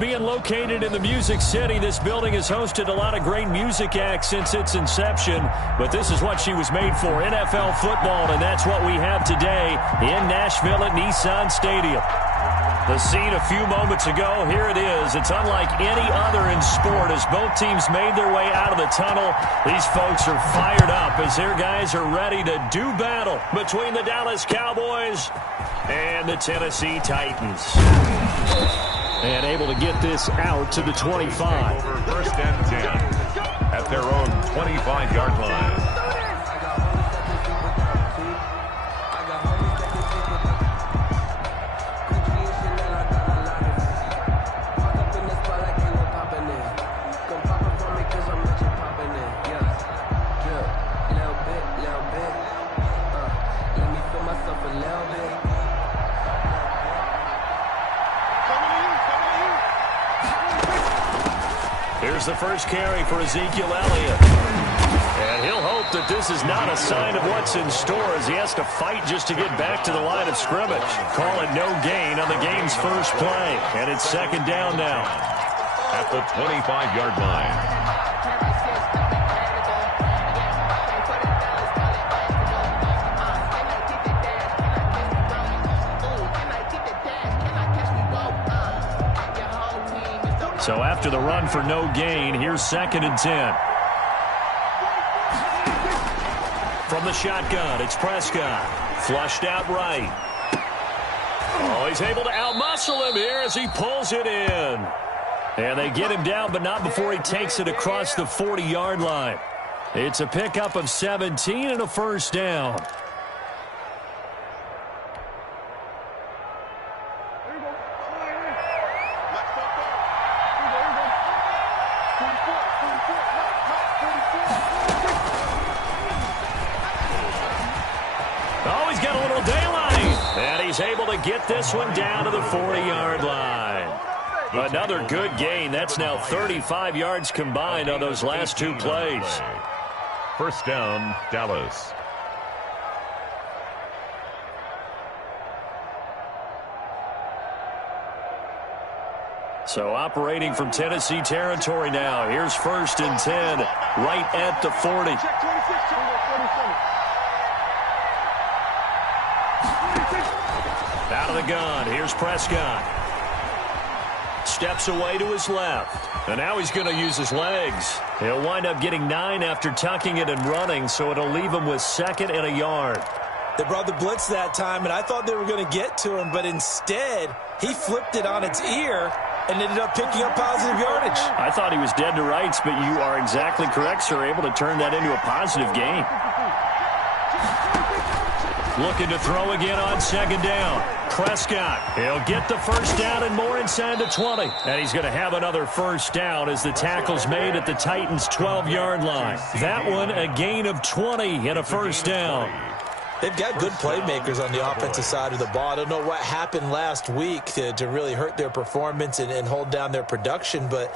Being located in the Music City, this building has hosted a lot of great music acts since its inception, but this is what she was made for, NFL football, and that's what we have today in Nashville at Nissan Stadium. The scene a few moments ago, here it is. It's unlike any other in sport as both teams made their way out of the tunnel. These folks are fired up as their guys are ready to do battle between the Dallas Cowboys and the Tennessee Titans. And able to get this out to the 25. Over first and 10 at their own 25-yard line. Here's the first carry for Ezekiel Elliott. And he'll hope that this is not a sign of what's in store as he has to fight just to get back to the line of scrimmage. Call it no gain on the game's first play. And it's second down now. At the 25-yard line. So after the run for no gain, here's second and 10. From the shotgun, it's Prescott. Flushed out right. Oh, he's able to outmuscle him here as he pulls it in. And they get him down, but not before he takes it across the 40-yard line. It's a pickup of 17 and a first down. Oh, he's got a little daylight. And he's able to get this one down to the 40-yard line. Another good gain. That's now 35 yards combined on those last two plays. First down, Dallas. So operating from Tennessee territory now. Here's first and 10, right at the 40. Out of the gun, here's Prescott. Steps away to his left. And now he's going to use his legs. He'll wind up getting 9 after tucking it and running, so it'll leave him with second and a yard. They brought the blitz that time, and I thought they were going to get to him, but instead, he flipped it on its ear and ended up picking up positive yardage. I thought he was dead to rights, but you are exactly correct, sir, able to turn that into a positive gain. Looking to throw again on second down. Prescott, he'll get the first down and more inside the 20. And he's going to have another first down as the tackle's made at the Titans' 12-yard line. That one a gain of 20 and a first down. They've got good playmakers on the offensive side of the ball. I don't know what happened last week to really hurt their performance and hold down their production, but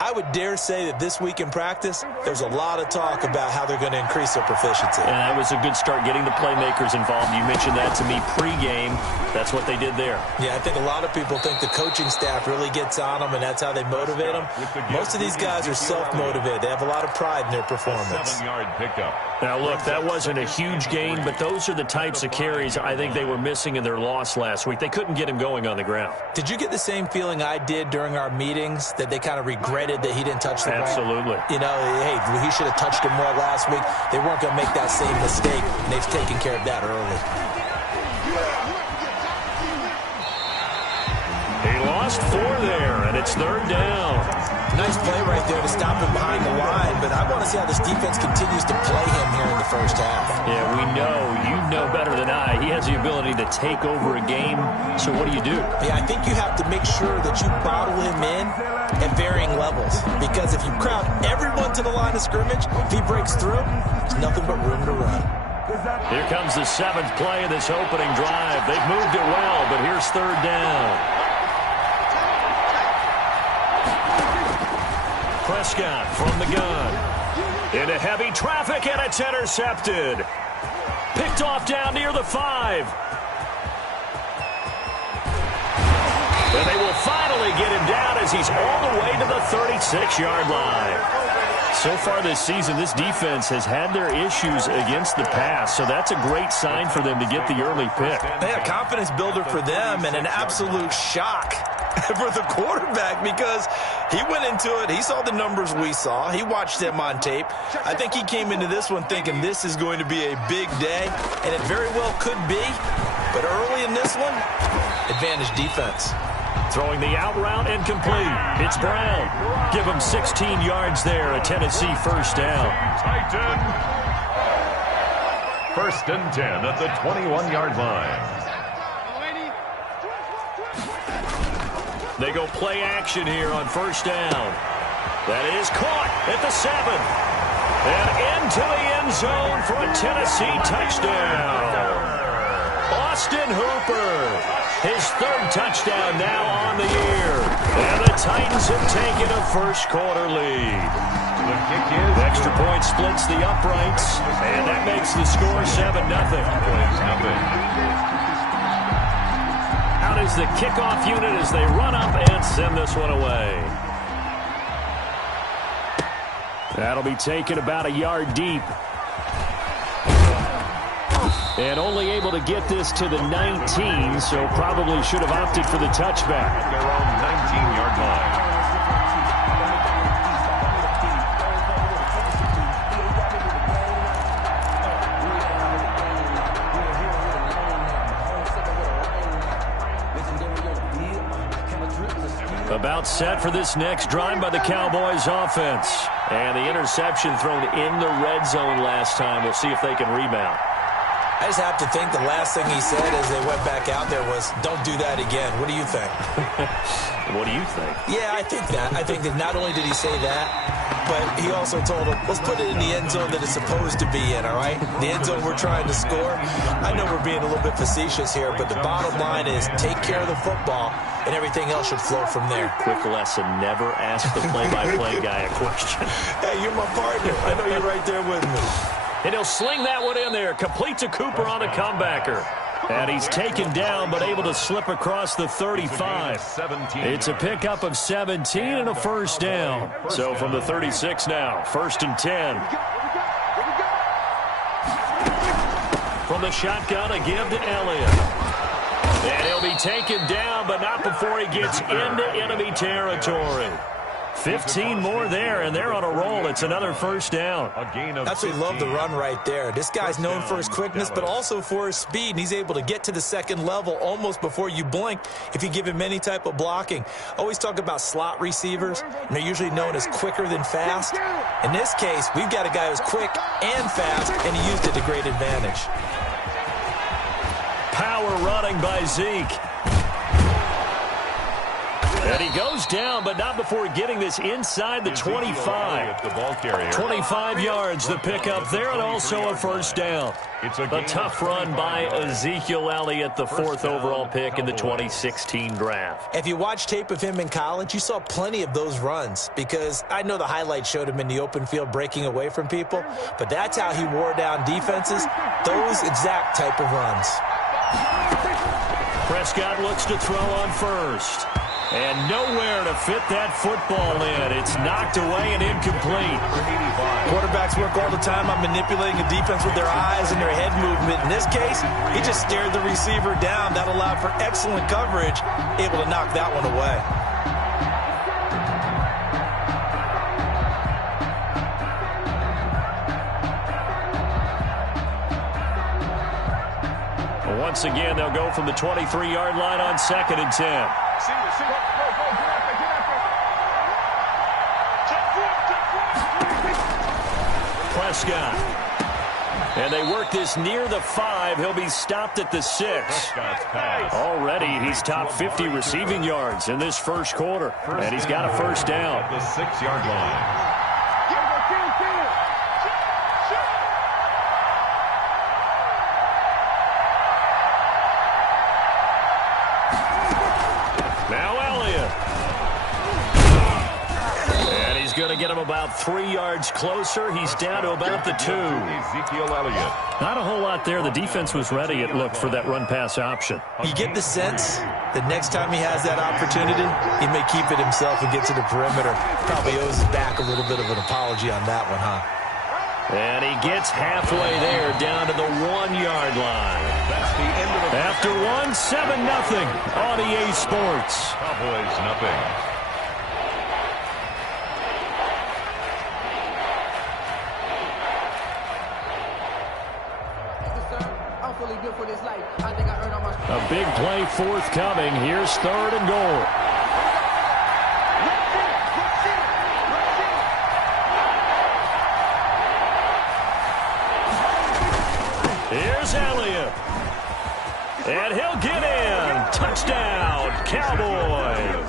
I would dare say that this week in practice, there's a lot of talk about how they're going to increase their proficiency. And that was a good start getting the playmakers involved. You mentioned that to me pregame. That's what they did there. Yeah, I think a lot of people think the coaching staff really gets on them, and that's how they motivate them. Most of these guys are self-motivated. They have a lot of pride in their performance. 7-yard pickup. Now, look, that wasn't a huge gain, but those are the types of carries I think they were missing in their loss last week. They couldn't get him going on the ground. Did you get the same feeling I did during our meetings, that they kind of regretted that he didn't touch the ball? Absolutely. You know, hey, he should have touched it more last week. They weren't going to make that same mistake, and they've taken care of that early. He lost 4 there, and it's third down. Nice play right there to stop him behind the line, but I want to see how this defense continues to play him here in the first half. Yeah, we know. You know better than I. He has the ability to take over a game, so what do you do? Yeah, I think you have to make sure that you bottle him in at varying levels, because if you crowd everyone to the line of scrimmage, if he breaks through, there's nothing but room to run. Here comes the 7th play of this opening drive. They've moved it well, but here's third down. Prescott from the gun. Into heavy traffic, and it's intercepted. Picked off down near the 5. And they will finally get him down as as he's all the way to the 36-yard line. So far this season, this defense has had their issues against the pass, so that's a great sign for them to get the early pick. Yeah, confidence builder for them and an absolute shock for the quarterback because he went into it. He saw the numbers we saw. He watched them on tape. I think he came into this one thinking this is going to be a big day, and it very well could be. But early in this one, advantage defense. Throwing the out route and complete. It's Brown. Give him 16 yards there, a Tennessee first down. Titan. 1st and 10 at the 21-yard line. They go play action here on first down. That is caught at the 7. And into the end zone for a Tennessee touchdown. Austin Hooper. His 3rd touchdown now on the year. And the Titans have taken a first-quarter lead. The kick is Extra point splits the uprights, and that makes the score 7-0. Out is the kickoff unit as they run up and send this one away. That'll be taken about a yard deep. And only able to get this to the 19, so probably should have opted for the touchback. their own 19-yard line. About set for this next drive by the Cowboys offense. And the interception thrown in the red zone last time. We'll see if they can rebound. I just have to think the last thing he said as they went back out there was, don't do that again. What do you think? What do you think? Yeah, I think that. I think that not only did he say that, but he also told him, let's put it in the end zone that it's supposed to be in, all right? The end zone we're trying to score. I know we're being a little bit facetious here, but the bottom line is take care of the football, and everything else should flow from there. Quick lesson, never ask the play-by-play guy a question. Hey, you're my partner. I know you're right there with me. And he'll sling that one in there. Complete to Cooper on the comebacker. And he's taken down, but able to slip across the 35. It's a pickup of 17 and a first down. So from the 36 now, 1st and 10. From the shotgun, a give to Elliott. And he'll be taken down, but not before he gets into enemy territory. 15 more there, and they're on a roll. It's another first down. That's what we love the run right there. This guy's known for his quickness, but also for his speed, and he's able to get to the second level almost before you blink if you give him any type of blocking. Always talk about slot receivers, and they're usually known as quicker than fast. In this case, we've got a guy who's quick and fast, and he used it to great advantage. Power running by Zeke. And he goes down, but not before getting this inside the 25. 25 yards, the pickup there, and also a first down. A tough run by Ezekiel Elliott, the 4th overall pick in the 2016 draft. If you watch tape of him in college, you saw plenty of those runs because I know the highlights showed him in the open field breaking away from people, but that's how he wore down defenses, those exact type of runs. Prescott looks to throw on first. And nowhere to fit that football in. It's knocked away and incomplete. Quarterbacks work all the time on manipulating a defense with their eyes and their head movement. In this case, he just stared the receiver down. That allowed for excellent coverage, able to knock that one away. Once again, they'll go from the 23-yard line on 2nd and 10. Prescott. And they work this near the 5. He'll be stopped at the 6. Already, he's top 50 receiving yards in this first quarter. And he's got a first down. The 6-yard line. going to get him about 3 yards closer. He's down to about the 2. Ezekiel Elliott. Not a whole lot there. The defense was ready, it looked, for that run-pass option. You get the sense that next time he has that opportunity, he may keep it himself and get to the perimeter. Probably owes his back a little bit of an apology on that one, huh? And he gets halfway there, down to the 1-yard line. That's the end of the After 1, 7-0 on EA Sports. Cowboys nothing. A big play forthcoming. Here's 3rd and goal. Here's Elliott. And he'll get in. Touchdown, Cowboys.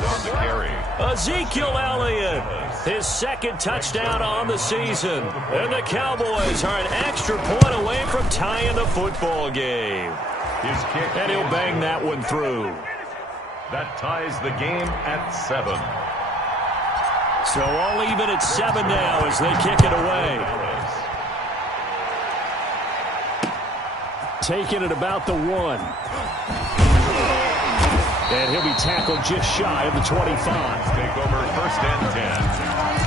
Ezekiel Elliott, his 2nd touchdown on the season. And the Cowboys are an extra point away from tying the football game. His kick. And he'll bang that one through. That ties the game at 7. So all even at 7 now as they kick it away. Taking it about the 1. And he'll be tackled just shy of the 25. Take over 1st and 10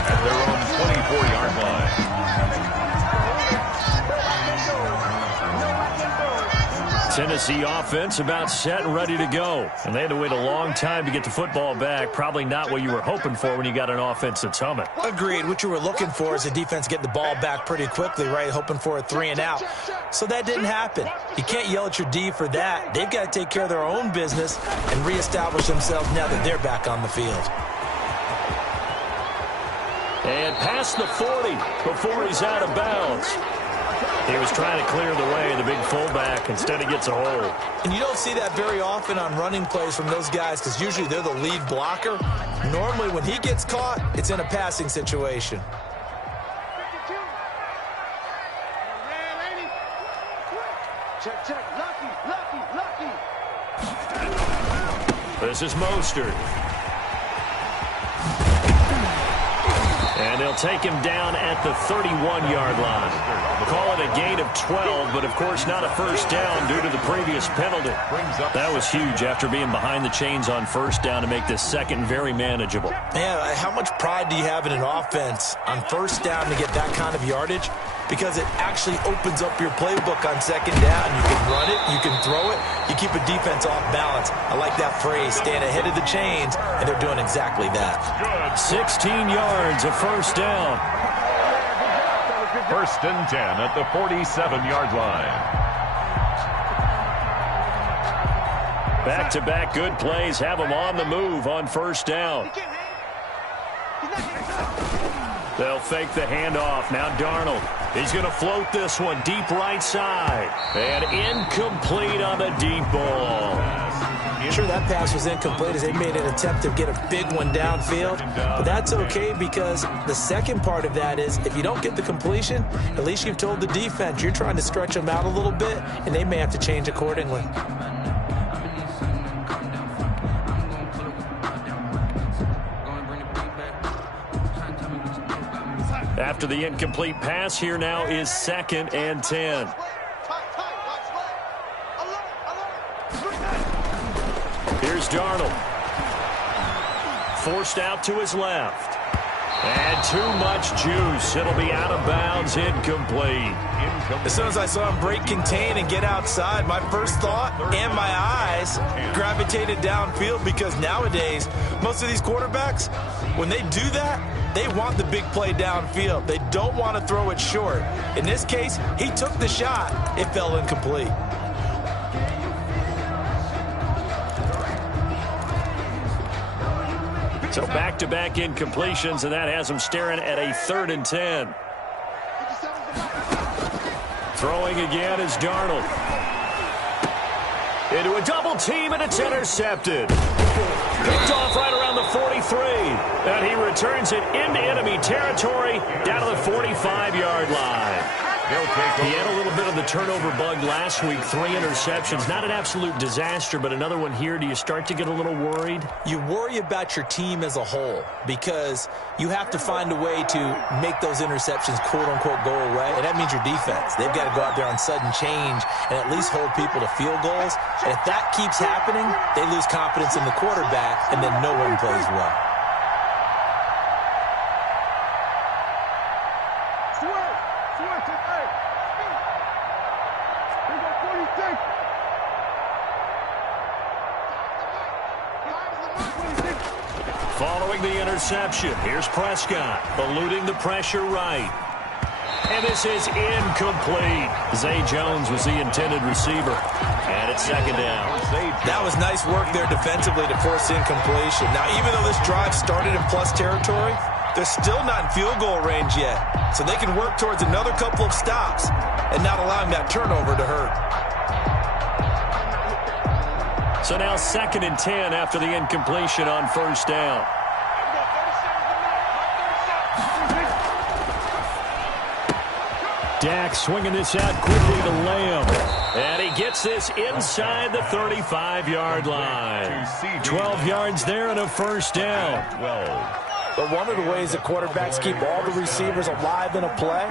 at their own 24-yard line. Tennessee offense about set and ready to go. And they had to wait a long time to get the football back. Probably not what you were hoping for when you got an offense that's humming. Agreed. What you were looking for is the defense getting the ball back pretty quickly, right? Hoping for a 3 and out. So that didn't happen. You can't yell at your D for that. They've got to take care of their own business and reestablish themselves now that they're back on the field. And past the 40 before he's out of bounds. He was trying to clear the way, the big fullback. Instead, he gets a hole. And you don't see that very often on running plays from those guys because usually they're the lead blocker. Normally, when he gets caught, it's in a passing situation. Check. Lucky. This is Mostert. And they'll take him down at the 31-yard line. Call it a gain of 12, but of course not a first down due to the previous penalty. That was huge after being behind the chains on first down to make this second very manageable. Yeah, how much pride do you have in an offense on first down to get that kind of yardage? Because it actually opens up your playbook on second down. You can run it, you can throw it, you keep a defense off balance. I like that phrase, staying ahead of the chains, and they're doing exactly that. 16 yards of first down. 1st and 10 at the 47-yard line. Back-to-back good plays have them on the move on first down. They'll fake the handoff. Now Darnold. He's going to float this one deep right side. And incomplete on the deep ball. Sure, that pass was incomplete as they made an attempt to get a big one downfield. But that's okay because the second part of that is if you don't get the completion, at least you've told the defense you're trying to stretch them out a little bit, and they may have to change accordingly. After the incomplete pass, here now is 2nd and 10. Here's Darnold. Forced out to his left. And too much juice. It'll be out of bounds, incomplete. As soon as I saw him break contain and get outside, my first thought and my eyes gravitated downfield because nowadays, most of these quarterbacks, when they do that, they want the big play downfield. They don't want to throw it short. In this case, he took the shot. It fell incomplete. So back-to-back incompletions, and that has him staring at a 3rd and 10. Throwing again is Darnold. Into a double team, and it's intercepted. Picked off right around the 43. And he returns it into enemy territory down to the 45-yard line. He had a little bit of the turnover bug last week, 3 interceptions. Not an absolute disaster, but another one here. Do you start to get a little worried? You worry about your team as a whole because you have to find a way to make those interceptions, quote-unquote, go away, and that means your defense. They've got to go out there on sudden change and at least hold people to field goals. And if that keeps happening, they lose confidence in the quarterback, and then no one plays well. Following the interception, here's Prescott, eluding the pressure right. And this is incomplete. Zay Jones was the intended receiver. And it's second down. That was nice work there defensively to force incompletion. Now, even though this drive started in plus territory, they're still not in field goal range yet. So they can work towards another couple of stops and not allowing that turnover to hurt. So now 2nd and 10 after the incompletion on first down. Dak swinging this out quickly to Lamb. And he gets this inside the 35-yard line. 12 yards there and a first down. But one of the ways that quarterbacks keep all the receivers alive in a play,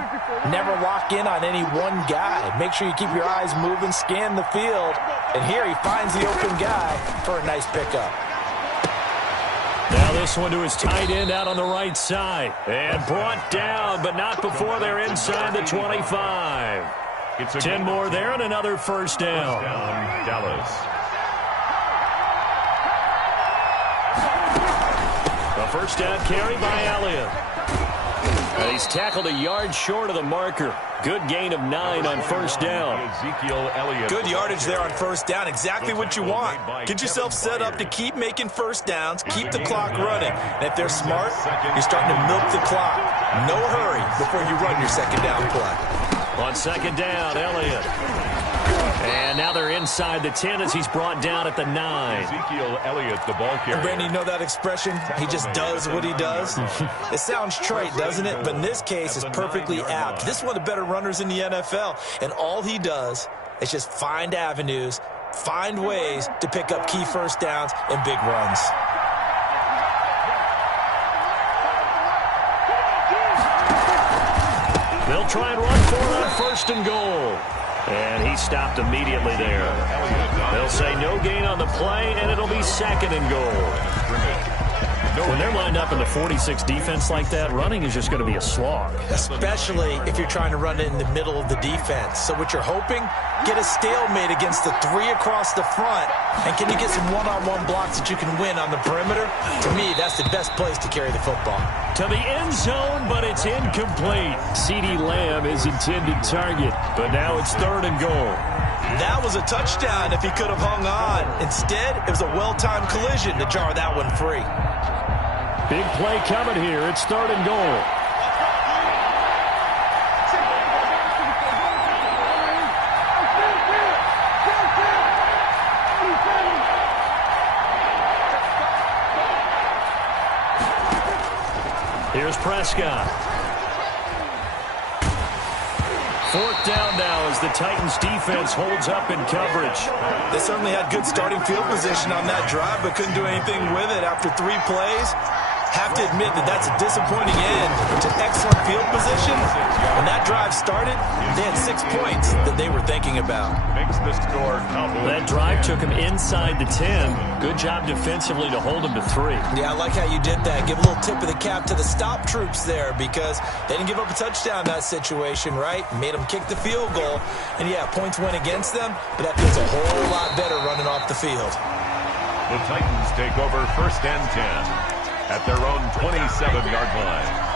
never lock in on any one guy. Make sure you keep your eyes moving, scan the field. And here he finds the open guy for a nice pickup. Now this one to his tight end out on the right side. And brought down, but not before they're inside the 25. 10 more there and another first down. Dallas. A first down carry by Elliott. And he's tackled a yard short of the marker. Good gain of 9 on first down. Good yardage there on first down. Exactly what you want. Get yourself set up to keep making first downs, keep the clock running. And if they're smart, you're starting to milk the clock. No hurry before you run your second down play. On second down, Elliott. And now they're inside the 10 as he's brought down at the 9. Ezekiel Elliott, the ball carrier. Brandon, you know that expression? He just does what he does? It sounds trite, doesn't it? But in this case, it's perfectly apt. This is one of the better runners in the NFL. And all he does is just find avenues, find ways to pick up key first downs and big runs. They'll try and run for it on first and goal. And he stopped immediately there. They'll say no gain on the play, and it'll be second and goal. When they're lined up in the 46 defense like that, running is just going to be a slog. Especially if you're trying to run it in the middle of the defense. So what you're hoping, get a stalemate against the 3 across the front. And can you get some one-on-one blocks that you can win on the perimeter? To me, that's the best place to carry the football. To the end zone, but it's incomplete. CeeDee Lamb is intended target, but now it's third and goal. That was a touchdown if he could have hung on. Instead, it was a well-timed collision to jar that one free. Big play coming here. It's third and goal. Here's Prescott. Fourth down now as the Titans defense holds up in coverage. They certainly had good starting field position on that drive, but couldn't do anything with it after 3 plays. Have to admit that that's a disappointing end to excellent field position. When that drive started, they had 6 points that they were thinking about. Makes the score Cowboys. That drive took him inside the 10. Good job defensively to hold him to 3. Yeah, I like how you did that. Give a little tip of the cap to the stop troops there because they didn't give up a touchdown in that situation, right? Made them kick the field goal. And, yeah, points went against them, but that feels a whole lot better running off the field. The Titans take over first and 10. At their own 27-yard line.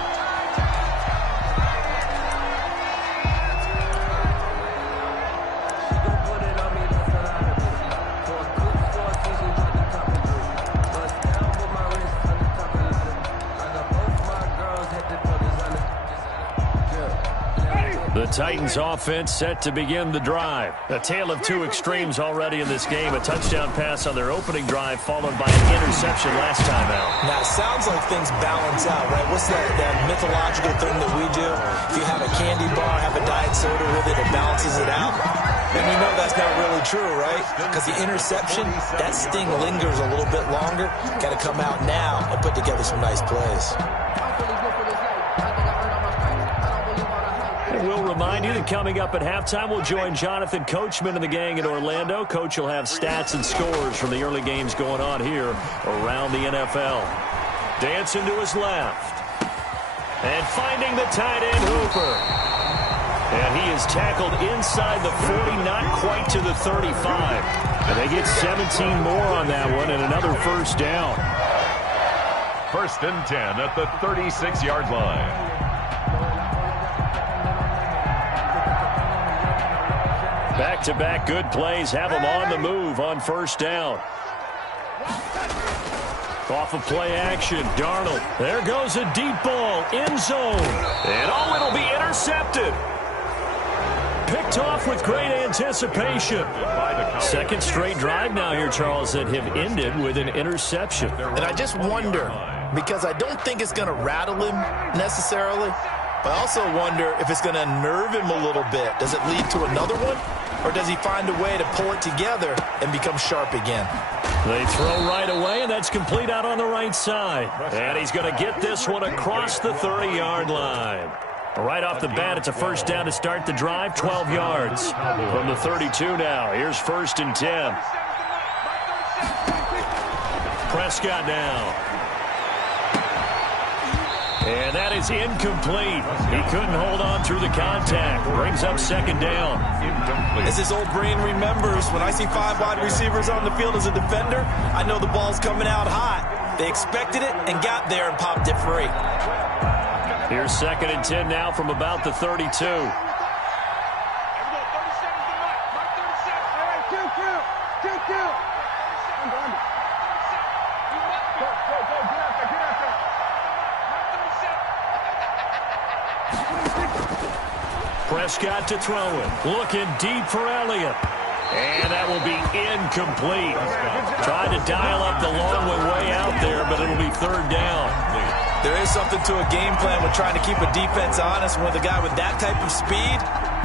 The Titans offense set to begin the drive. A tale of two extremes already in this game. A touchdown pass on their opening drive followed by an interception last time out. Now, it sounds like things balance out, right? What's that mythological thing that we do? If you have a candy bar, have a diet soda with it, it balances it out. And we know that's not really true, right? Because the interception, that sting lingers a little bit longer. Got to come out now and put together some nice plays. We'll remind you that coming up at halftime, we'll join Jonathan Coachman and the gang in Orlando. Coach will have stats and scores from the early games going on here around the NFL. Dancing to his left. And finding the tight end Hooper. And he is tackled inside the 40, not quite to the 35. And they get 17 more on that one and another first down. 1st and 10 at the 36-yard line. Back-to-back good plays have them on the move on first down. Off of play action, Darnold. There goes a deep ball, end zone. And it'll be intercepted. Picked off with great anticipation. Second straight drive now here, Charles, that have ended with an interception. And I just wonder, because I don't think it's going to rattle him necessarily, but I also wonder if it's going to unnerve him a little bit. Does it lead to another one? Or does he find a way to pull it together and become sharp again? They throw right away, and that's complete out on the right side. And he's going to get this one across the 30-yard line. Right off the bat, it's a first down to start the drive, 12 yards. From the 32 now, here's 1st and 10. Prescott now. And that is incomplete. He couldn't hold on through the contact. Brings up 2nd down. As his old brain remembers, when I see 5 wide receivers on the field as a defender, I know the ball's coming out hot. They expected it and got there and popped it free. Here's 2nd and 10 now from about the 32. Prescott to throw it. Looking deep for Elliott. And that will be incomplete. Tried to dial up the long way out there, but it'll be 3rd down. There is something to a game plan with trying to keep a defense honest. With a guy with that type of speed,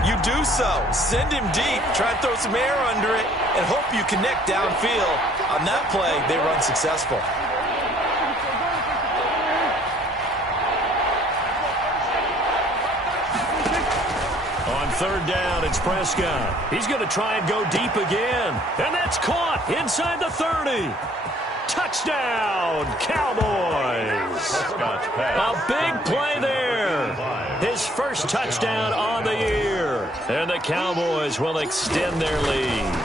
you do so. Send him deep. Try and throw some air under it and hope you connect downfield. On that play, they run successful. On 3rd down, it's Prescott. He's going to try and go deep again. And that's caught inside the 30. Touchdown, Cowboys. A big play there. His first touchdown on the year. And the Cowboys will extend their lead.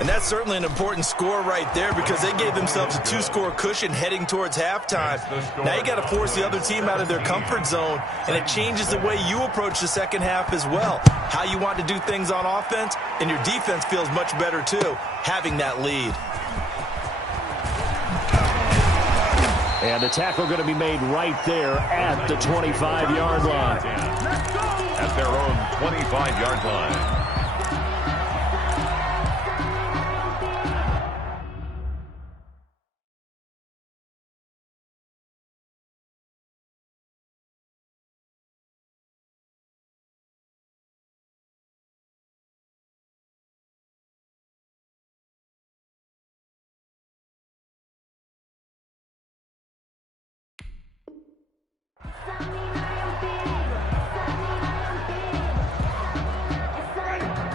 And that's certainly an important score right there because they gave themselves a 2-score cushion heading towards halftime. Now you got to force the other team out of their comfort zone, and it changes the way you approach the second half as well. How you want to do things on offense, and your defense feels much better too, having that lead. And the tackle going to be made right there at the 25-yard line. At their own 25-yard line.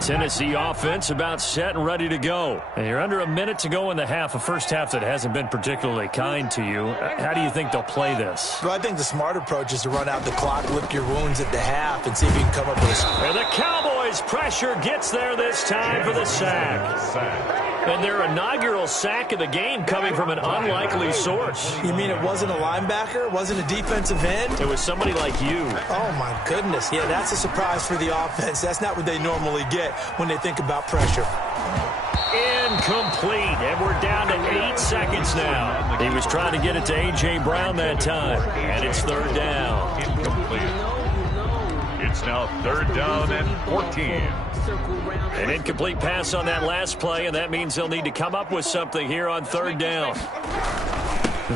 Tennessee offense about set and ready to go. And you're under a minute to go in the half, a first half that hasn't been particularly kind to you. How do you think they'll play this? Well, I think the smart approach is to run out the clock, lick your wounds at the half, and see if you can come up with a... And the Cowboys' pressure gets there this time for the sack. And their inaugural sack of the game coming from an unlikely source. You mean it wasn't a linebacker? It wasn't a defensive end? It was somebody like you. Oh, my goodness. Yeah, that's a surprise for the offense. That's not what they normally get when they think about pressure. Incomplete, and we're down to 8 seconds now. He was trying to get it to A.J. Brown that time, and it's 3rd down. Incomplete. It's It's now 3rd down and 14. An incomplete pass on that last play, and that means they'll need to come up with something here on 3rd down.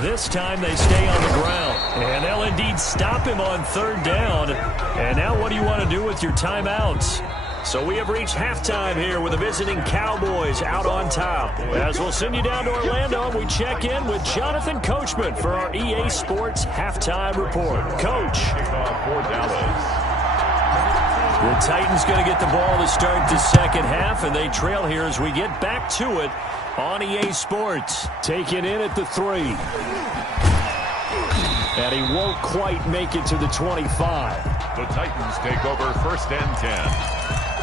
This time they stay on the ground, and they'll indeed stop him on 3rd down. And now what do you want to do with your timeouts? So we have reached halftime here with the visiting Cowboys out on top. As we'll send you down to Orlando, we check in with Jonathan Coachman for our EA Sports Halftime Report. Coach. Kickoff for Dallas. The Titans going to get the ball to start the second half, and they trail here as we get back to it on EA Sports. Taken in at the 3. And he won't quite make it to the 25. The Titans take over 1st and 10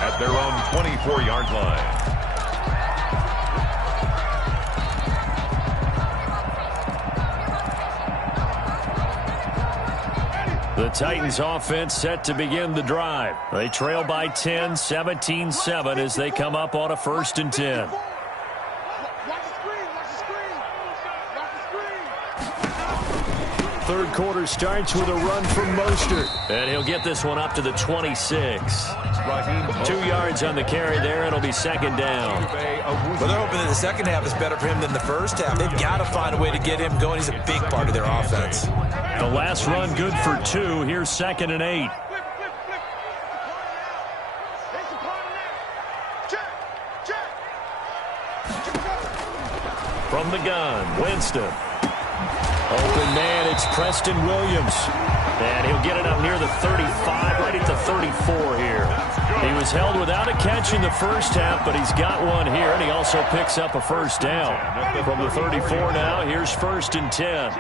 at their own 24-yard line. The Titans offense set to begin the drive. They trail by 10, 17-7 as they come up on a 1st and 10. Third quarter starts with a run from Mostert. And he'll get this one up to the 26. 2 yards on the carry there. It'll be 2nd down. Well, they're hoping that the second half is better for him than the first half. They've got to find a way to get him going. He's a big part of their offense. The last run good for 2. Here's 2nd and 8. From the gun, Winston. Open man, it's Preston Williams. And he'll get it up near the 35, right at the 34 here. He was held without a catch in the first half, but he's got one here, and he also picks up a 1st down. From the 34 now, here's 1st and 10.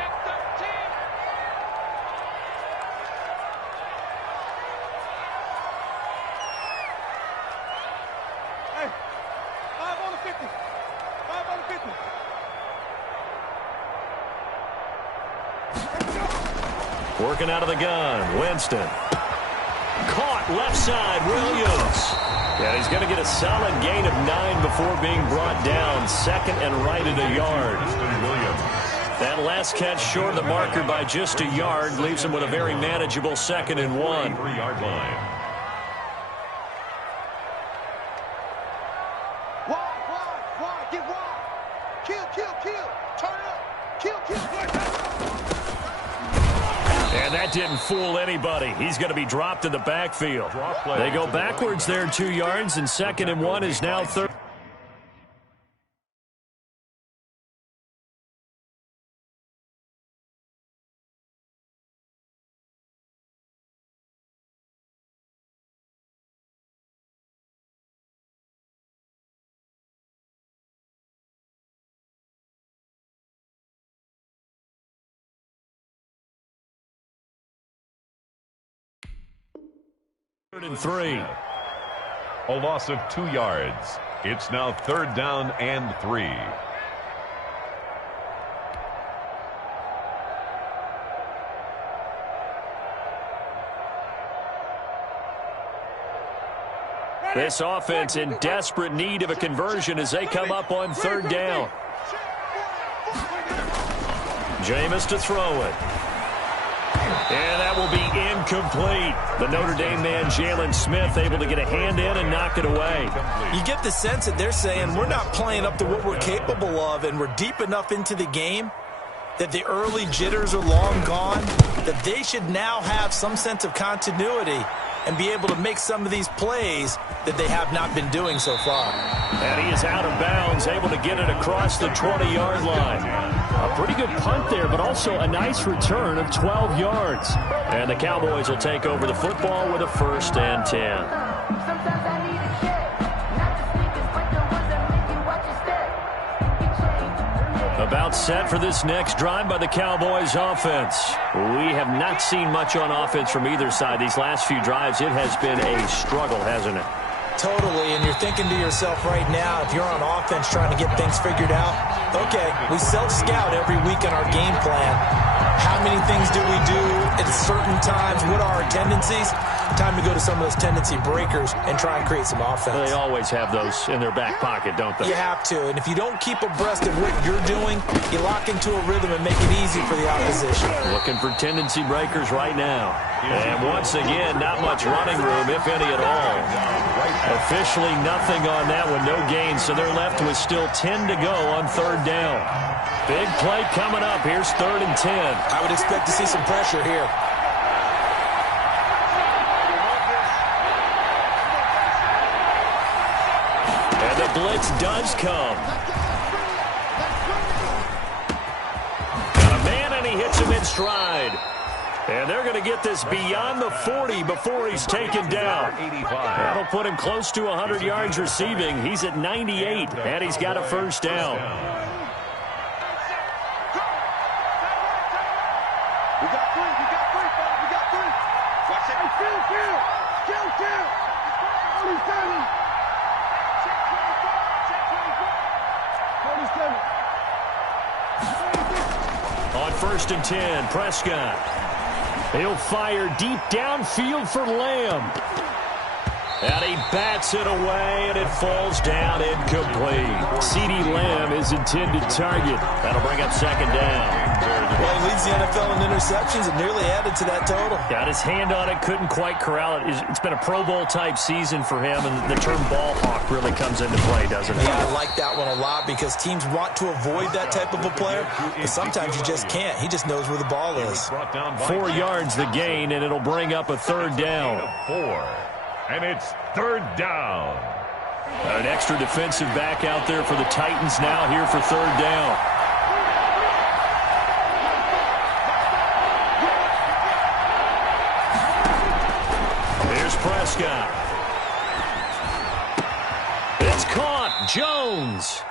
Working out of the gun, Winston. Caught left side, Williams. Yeah, he's going to get a solid gain of 9 before being brought down. 2nd and right at a yard. That last catch short of the marker by just a yard leaves him with a very manageable 2nd and 1. 3-yard line. Wide, get wide. Kill. Turn it up. Kill. And that didn't fool anybody. He's going to be dropped in the backfield. They go backwards there 2 yards, and 2nd and 1 is now 3rd. And 3. A loss of 2 yards. It's now 3rd down and 3. This offense in desperate need of a conversion as they come up on 3rd down. Jameis to throw it. And that will be incomplete. The Notre Dame man, Jalen Smith, able to get a hand in and knock it away. You get the sense that they're saying we're not playing up to what we're capable of, and we're deep enough into the game that the early jitters are long gone, that they should now have some sense of continuity and be able to make some of these plays that they have not been doing so far. And he is out of bounds, able to get it across the 20-yard line. A pretty good punt there, but also a nice return of 12 yards. And the Cowboys will take over the football with a 1st and 10. About set for this next drive by the Cowboys offense. We have not seen much on offense from either side. These last few drives, it has been a struggle, hasn't it? Totally, and you're thinking to yourself right now, if you're on offense trying to get things figured out, okay, we self-scout every week in our game plan. How many things do we do at certain times? What are our tendencies? Time to go to some of those tendency breakers and try and create some offense. They always have those in their back pocket, don't they? You have to. And if you don't keep abreast of what you're doing, you lock into a rhythm and make it easy for the opposition. Looking for tendency breakers right now. And once again, not much running room, if any at all. Officially nothing on that one, no gain. So they're left with still 10 to go on third down. Big play coming up. Here's 3rd and 10. I would expect to see some pressure here. And the blitz does come. Got a man, and he hits him in stride. And they're going to get this beyond the 40 before he's taken down. That'll put him close to 100 yards receiving. He's at 98, and he's got a first down. We got three, fellas. We got three. Watch it. Kill. 47. On 1st and 10, Prescott. He'll fire deep downfield for Lamb. And he bats it away, and it falls down incomplete. CeeDee Lamb is intended target. That'll bring up 2nd down. Well, he leads the NFL in interceptions and nearly added to that total. Got his hand on it, couldn't quite corral it. It's been a Pro Bowl-type season for him, and the term ball hawk really comes into play, doesn't it? Yeah, I like that one a lot because teams want to avoid that type of a player, but sometimes you just can't. He just knows where the ball is. 4 yards the gain, and it'll bring up a 3rd down. 4. And it's 3rd down. An extra defensive back out there for the Titans now here for 3rd down. Here's Prescott. It's caught. Jones.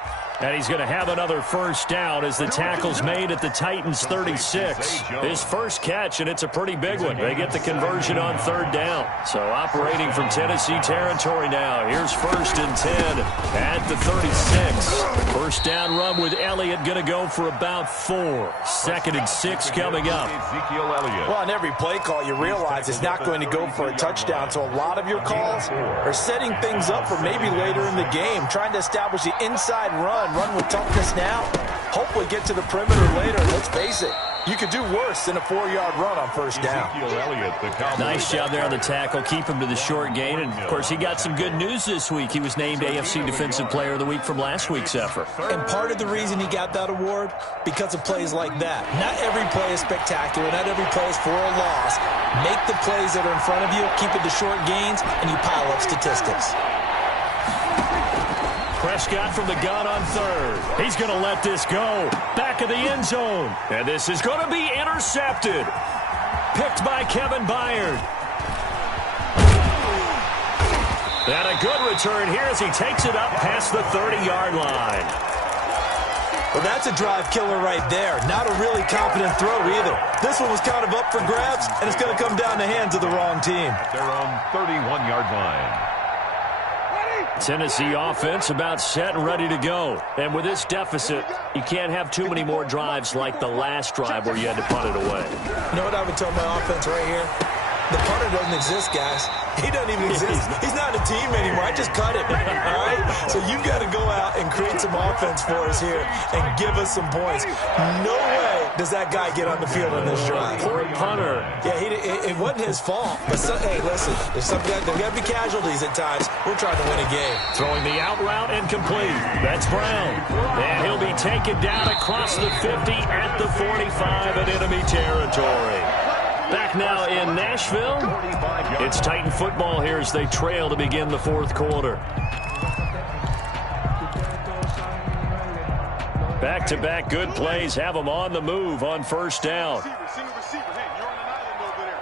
And he's going to have another first down as the tackle's made at the Titans' 36. His first catch, and it's a pretty big one. They get the conversion on 3rd down. So operating from Tennessee territory now. Here's 1st and 10 at the 36. First down run with Elliott going to go for about 4. 2nd and 6 coming up. Well, on every play call, you realize it's not going to go for a touchdown. So a lot of your calls are setting things up for maybe later in the game, trying to establish the inside run with toughness now. Hopefully get to the perimeter later. Let's face it, you could do worse than a 4-yard run on 1st down. Nice job there on the tackle. Keep him to the short gain. And, of course, he got some good news this week. He was named AFC Defensive Player of the Week from last week's effort. And part of the reason he got that award, because of plays like that. Not every play is spectacular. Not every play is for a loss. Make the plays that are in front of you, keep it to short gains, and you pile up statistics. Prescott from the gun on 3rd. He's going to let this go. Back of the end zone. And this is going to be intercepted. Picked by Kevin Byard. And a good return here as he takes it up past the 30-yard line. Well, that's a drive killer right there. Not a really confident throw either. This one was kind of up for grabs, and it's going to come down the hands of the wrong team. Their own 31-yard line. Tennessee offense about set and ready to go. And with this deficit, you can't have too many more drives like the last drive where you had to punt it away. You know what I would tell my offense right here? The punter doesn't exist, guys. He doesn't even exist. He's not a team anymore. I just cut it. All right? So you've got to go out and create some offense for us here and give us some points. No way does that guy get on the field on this drive. Poor punter. Yeah, it wasn't his fault. But hey, listen, there's got to be casualties at times. We're trying to win a game. Throwing the out route incomplete. That's Brown. And he'll be taken down across the 50 at the 45 in enemy territory. Back now in Nashville, it's Titan football here as they trail to begin the 4th quarter. Back-to-back good plays have them on the move on 1st down. Single receiver. Hey, you're on an island over there.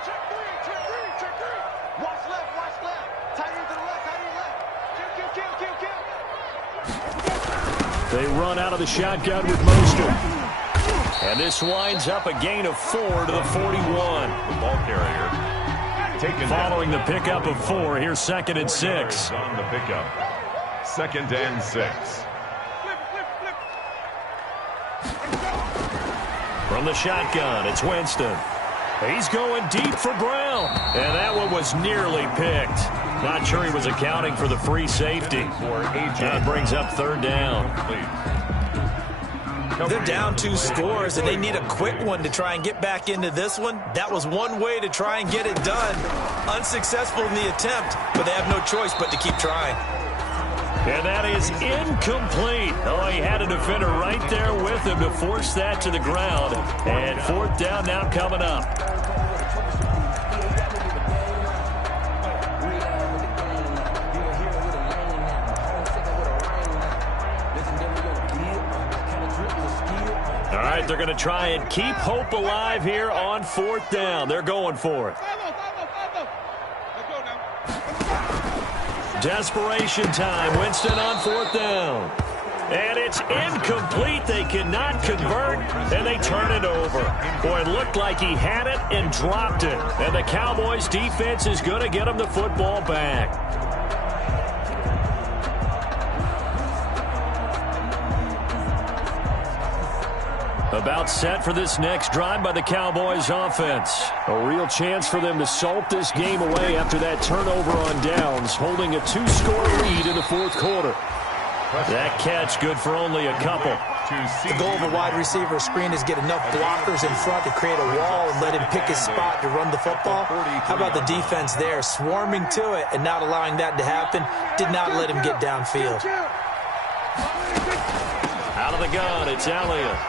Check three. Watch left. Tight end to the left. Kill. They run out of the shotgun with Mostert. And this winds up a gain of 4 to the 41. The ball carrier taken following the pickup of 4. Here's 2nd and 6. On the pickup. 2nd and 6. From the shotgun, it's Winston. He's going deep for Brown. And that one was nearly picked. Not sure he was accounting for the free safety. That brings up third down. They're down 2 scores, and they need a quick one to try and get back into this one. That was one way to try and get it done. Unsuccessful in the attempt, but they have no choice but to keep trying. And that is incomplete. Oh, he had a defender right there with him to force that to the ground. And fourth down now coming up. All right, they're going to try and keep hope alive here on fourth down. They're going for it. Desperation time. Winston on fourth down. And it's incomplete. They cannot convert, and they turn it over. Boy, it looked like he had it and dropped it. And the Cowboys' defense is going to get him the football back. About set for this next drive by the Cowboys offense. A real chance for them to salt this game away after that turnover on downs, holding a 2-score lead in the fourth quarter. That catch good for only a couple. The goal of a wide receiver screen is get enough blockers in front to create a wall and let him pick his spot to run the football. How about the defense there, swarming to it and not allowing that to happen? Did not let him get downfield. Out of the gun, it's Elliott.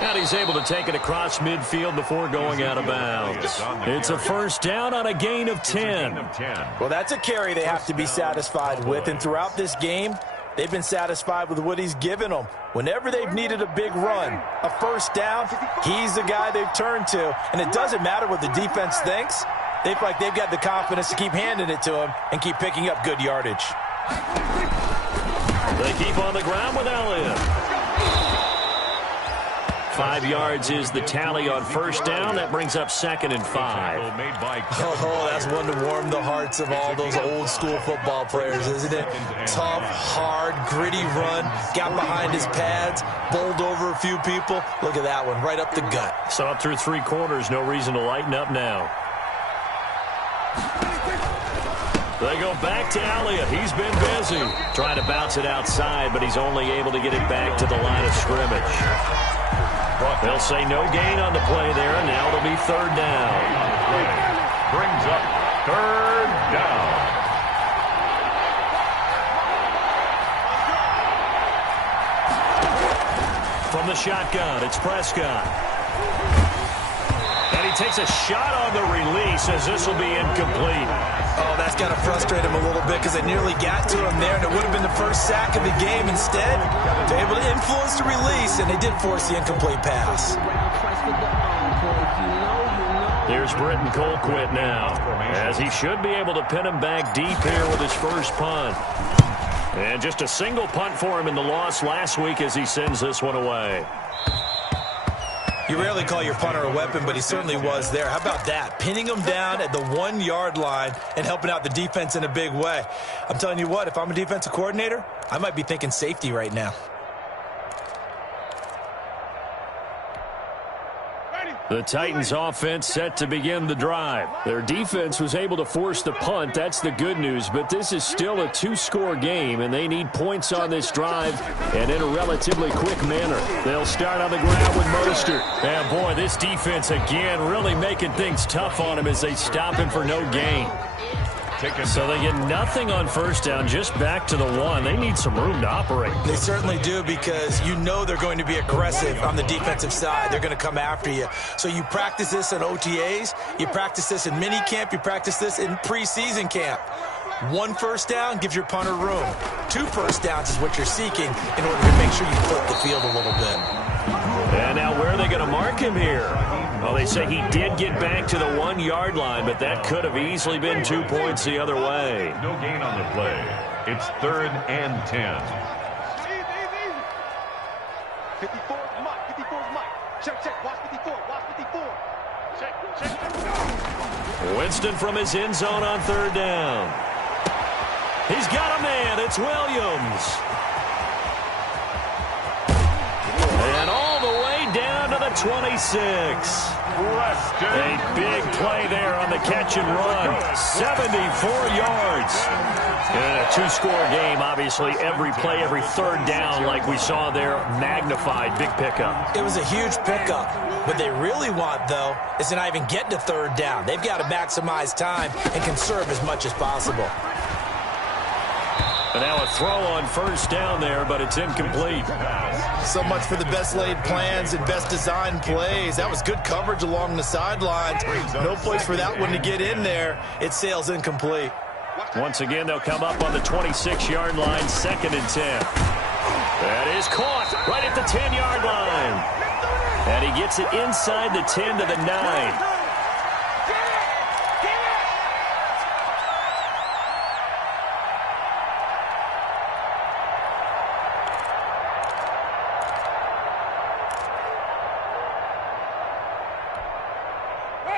And he's able to take it across midfield before going out of bounds. It's a first down on a gain of 10. Well, that's a carry they have to be satisfied with. And throughout this game, they've been satisfied with what he's given them. Whenever they've needed a big run, a first down, he's the guy they've turned to. And it doesn't matter what the defense thinks. They feel like they've got the confidence to keep handing it to him and keep picking up good yardage. They keep on the ground with Elliott. 5 yards is the tally on first down. That brings up 2nd and 5. Oh, that's one to warm the hearts of all those old school football players, isn't it? Tough, hard, gritty run. Got behind his pads, bowled over a few people. Look at that one, right up the gut. So up through 3 quarters, no reason to lighten up now. They go back to Elliott. He's been busy. Trying to bounce it outside, but he's only able to get it back to the line of scrimmage. They'll say no gain on the play there, and now it'll be third down. Brings up third down. From the shotgun, it's Prescott. And he takes a shot on the release as this will be incomplete. Oh, that's got to frustrate him a little bit because they nearly got to him there, and it would have been the first sack of the game. Instead, they're able to influence the release, and they did force the incomplete pass. Here's Britton Colquitt now, as he should be able to pin him back deep here with his first punt. And just a single punt for him in the loss last week as he sends this one away. You rarely call your punter a weapon, but he certainly was there. How about that? Pinning him down at the 1-yard line and helping out the defense in a big way. I'm telling you what, if I'm a defensive coordinator, I might be thinking safety right now. The Titans offense set to begin the drive. Their defense was able to force the punt. That's the good news, but this is still a 2-score game, and they need points on this drive and in a relatively quick manner. They'll start on the ground with Mostert. And boy, this defense again really making things tough on him as they stop him for no gain. So they get nothing on first down, just back to the 1. They need some room to operate. They certainly do, because you know they're going to be aggressive on the defensive side. They're going to come after you. So you practice this in OTAs, you practice this in mini camp, you practice this in preseason camp. 1 first down gives your punter room. 2 first downs is what you're seeking in order to make sure you flip the field a little bit. And now where are they going to mark him here? Well, they say he did get back to the 1-yard line, but that could have easily been 2 points the other way. No gain on the play. It's 3rd and 10. 54 is Mike. 54 is Mike. Check. Watch 54. Watch 54. Check. Winston from his end zone on 3rd down. He's got a man. It's Williams. 26. A big play there on the catch and run. 74 yards. In a two-score game, obviously, every play, every third down, like we saw there, magnified. Big pickup. It was a huge pickup. What they really want, though, is to not even get to third down. They've got to maximize time and conserve as much as possible. And now a throw on first down there, but it's incomplete. So much for the best laid plans and best designed plays. That was good coverage along the sidelines. No place for that one to get in there. It sails incomplete. Once again, they'll come up on the 26-yard line, 2nd and 10. That is caught right at the 10-yard line. And he gets it inside the 10 to the 9.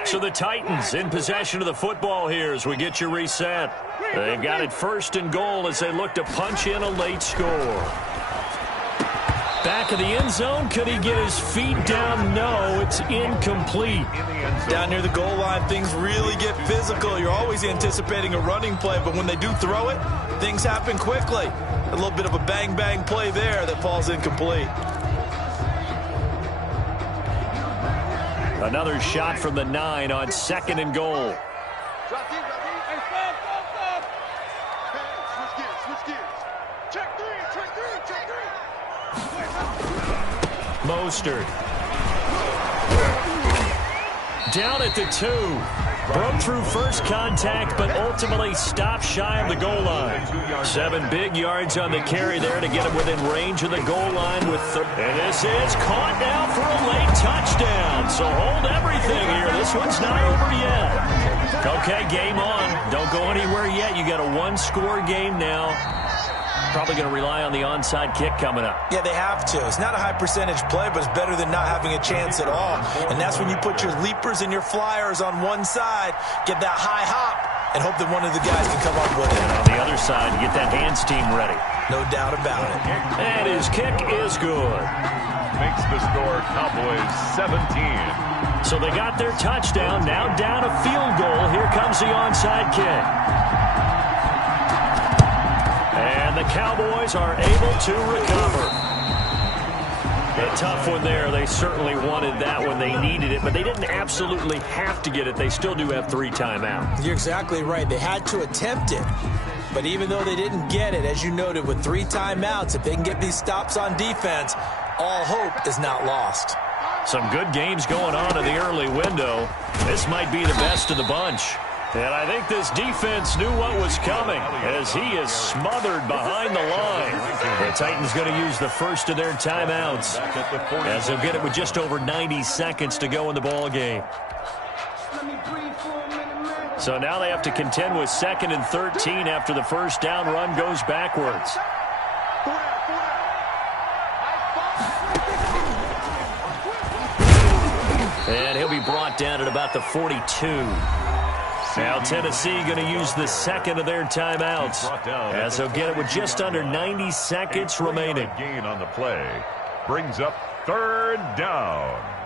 So the Titans in possession of the football here as we get your reset. They've got it 1st and goal as they look to punch in a late score. Back of the end zone. Could he get his feet down? No, it's incomplete. Down near the goal line, things really get physical. You're always anticipating a running play, but when they do throw it, things happen quickly. A little bit of a bang-bang play there that falls incomplete. Another shot from the 9 on 2nd and goal. Mostert. Down at the 2. Broke through first contact, but ultimately stopped shy of the goal line. 7 big yards on the carry there to get him within range of the goal line. And this is caught now for a late touchdown. So hold everything here. This one's not over yet. Okay, game on. Don't go anywhere yet. You got a 1-score game now. Probably going to rely on the onside kick coming up. Yeah, they have to. It's not a high percentage play, but it's better than not having a chance at all. And that's when you put your leapers and your flyers on one side, get that high hop, and hope that one of the guys can come up with it. And on the other side, get that hands team ready. No doubt about it. And his kick is good. Makes the score Cowboys 17. So they got their touchdown. Now down a field goal. Here comes the onside kick. And the Cowboys are able to recover. A tough one there. They certainly wanted that one. They needed it, but they didn't absolutely have to get it. They still do have 3 timeouts. You're exactly right. They had to attempt it. But even though they didn't get it, as you noted, with 3 timeouts, if they can get these stops on defense, all hope is not lost. Some good games going on in the early window. This might be the best of the bunch. And I think this defense knew what was coming as he is smothered behind the line. The Titans going to use the first of their timeouts as they'll get it with just over 90 seconds to go in the ball game. So now they have to contend with 2nd and 13 after the first down run goes backwards. And he'll be brought down at about the 42. Now Tennessee going to use the 2nd of their timeouts as they'll get it with just under 90 seconds remaining. Gain on the play brings up 3rd down.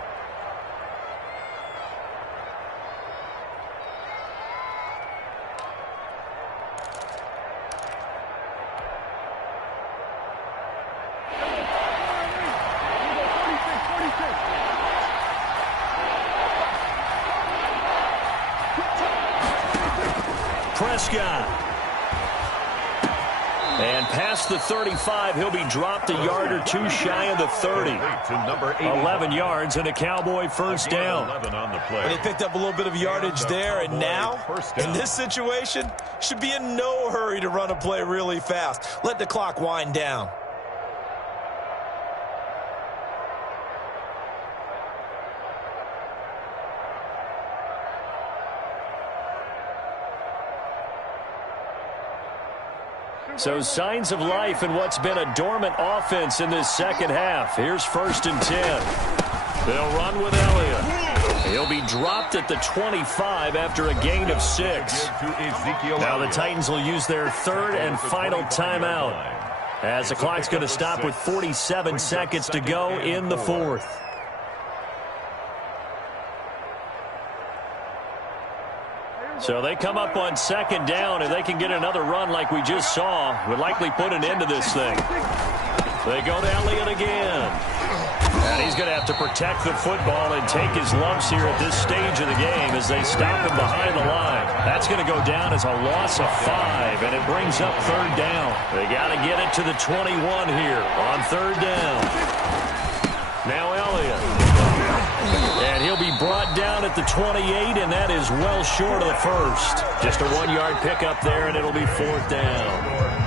Prescott. And past the 35, he'll be dropped a yard or 2 shy of the 30. 11 yards and a Cowboy first down. And they picked up a little bit of yardage there, and now, in this situation, should be in no hurry to run a play really fast. Let the clock wind down. So signs of life in what's been a dormant offense in this second half. Here's 1st and 10. They'll run with Elliott. He'll be dropped at the 25 after a gain of 6. Now the Titans will use their 3rd and final timeout as the clock's going to stop with 47 seconds to go in the 4th. So they come up on second down. If they can get another run like we just saw, would likely put an end to this thing. They go to Elliott again. And he's going to have to protect the football and take his lumps here at this stage of the game as they stop him behind the line. That's going to go down as a loss of 5, and it brings up third down. They got to get it to the 21 here on third down. Now Elliott. And he'll be brought down at the 28, and that is well short of the first. Just a 1-yard pickup there, and it'll be fourth down.